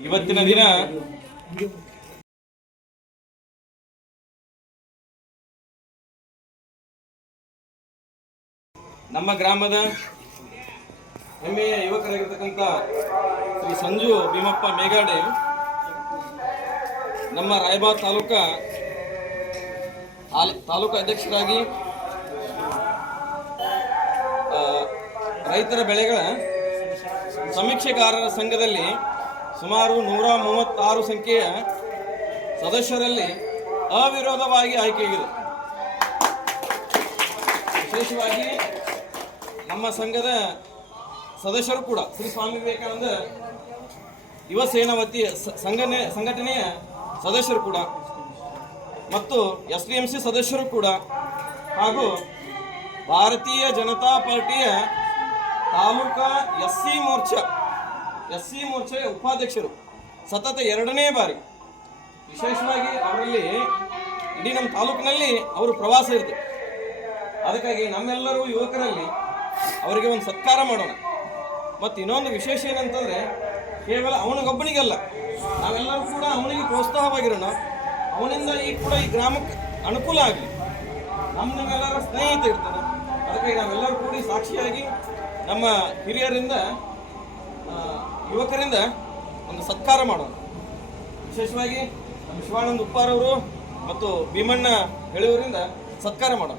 ಇವತ್ತಿನ ದಿನ ನಮ್ಮ ಗ್ರಾಮದ ಹೆಮ್ಮೆಯ ಯುವಕರಾಗಿರ್ತಕ್ಕಂಥ ಶ್ರೀ ಸಂಜು ಭೀಮಪ್ಪ ಮೇಘಾಡೆ ನಮ್ಮ ರಾಯಬಾಗ್ ತಾಲೂಕ ತಾಲ್- ತಾಲೂಕು ಅಧ್ಯಕ್ಷರಾಗಿ ರೈತರ ಬೆಳೆಗಳ ಸಮೀಕ್ಷೆಗಾರರ ಸಂಘದಲ್ಲಿ ಸುಮಾರು ನೂರ ಮೂವತ್ತಾರು ಸಂಖ್ಯೆಯ ಸದಸ್ಯರಲ್ಲಿ ಅವಿರೋಧವಾಗಿ ಆಯ್ಕೆಯಾಗಿದೆ ವಿಶೇಷವಾಗಿ ನಮ್ಮ ಸಂಘದ ಸದಸ್ಯರು ಕೂಡ, ಶ್ರೀ ಸ್ವಾಮಿ ವಿವೇಕಾನಂದ ಯುವ ಸೇನಾ ಸಂಘನೆ, ಸಂಘಟನೆಯ ಸದಸ್ಯರು ಕೂಡ, ಮತ್ತು ಎಸ್ ಡಿ ಎಂ ಸಿ ಸದಸ್ಯರು ಕೂಡ, ಹಾಗೂ ಭಾರತೀಯ ಜನತಾ ಪಾರ್ಟಿಯ taluka S C morcha S C morcha ಉಪಾಧ್ಯಕ್ಷರು. ಸತತ ಎರಡನೇ ಬಾರಿ. ವಿಶೇಷವಾಗಿ ಅವರಲ್ಲಿ ಇಡೀ ನಮ್ಮ ತಾಲೂಕಿನಲ್ಲಿ ಅವರು ಪ್ರವಾಸ ಇರುತ್ತೆ ಅದಕ್ಕಾಗಿ ನಮ್ಮೆಲ್ಲರೂ ಯುವಕರಲ್ಲಿ ಅವರಿಗೆ ಒಂದು ಸತ್ಕಾರ ಮಾಡೋಣ. ಮತ್ತು ಇನ್ನೊಂದು ವಿಶೇಷ ಏನಂತಂದರೆ, ಕೇವಲ ಅವನಿಗೊಬ್ಬನಿಗಲ್ಲ, ನಾವೆಲ್ಲರೂ ಕೂಡ ಅವನಿಗೆ ಪ್ರೋತ್ಸಾಹವಾಗಿರೋಣ. ಅವನಿಂದ ಈ ಕೂಡ ಈ ಗ್ರಾಮಕ್ಕೆ ಅನುಕೂಲ ಆಗಲಿ. ನಮ್ಮ ನಮ್ಮೆಲ್ಲರ ಸ್ನೇಹಿತ ಇರ್ತಾರೆ. ಅದಕ್ಕಾಗಿ ನಾವೆಲ್ಲರೂ ಕೂಡಿ ಸಾಕ್ಷಿಯಾಗಿ ನಮ್ಮ ಹಿರಿಯರಿಂದ ಯುವಕರಿಂದ ಒಂದು ಸತ್ಕಾರ ಮಾಡೋಣ. ವಿಶೇಷವಾಗಿ ನಮ್ಮ ಶಿವಾನಂದ ಉಪ್ಪಾರವರು ಮತ್ತು ಭೀಮಣ್ಣ ಹೇಳುವರಿಂದ ಸತ್ಕಾರ ಮಾಡೋಣ.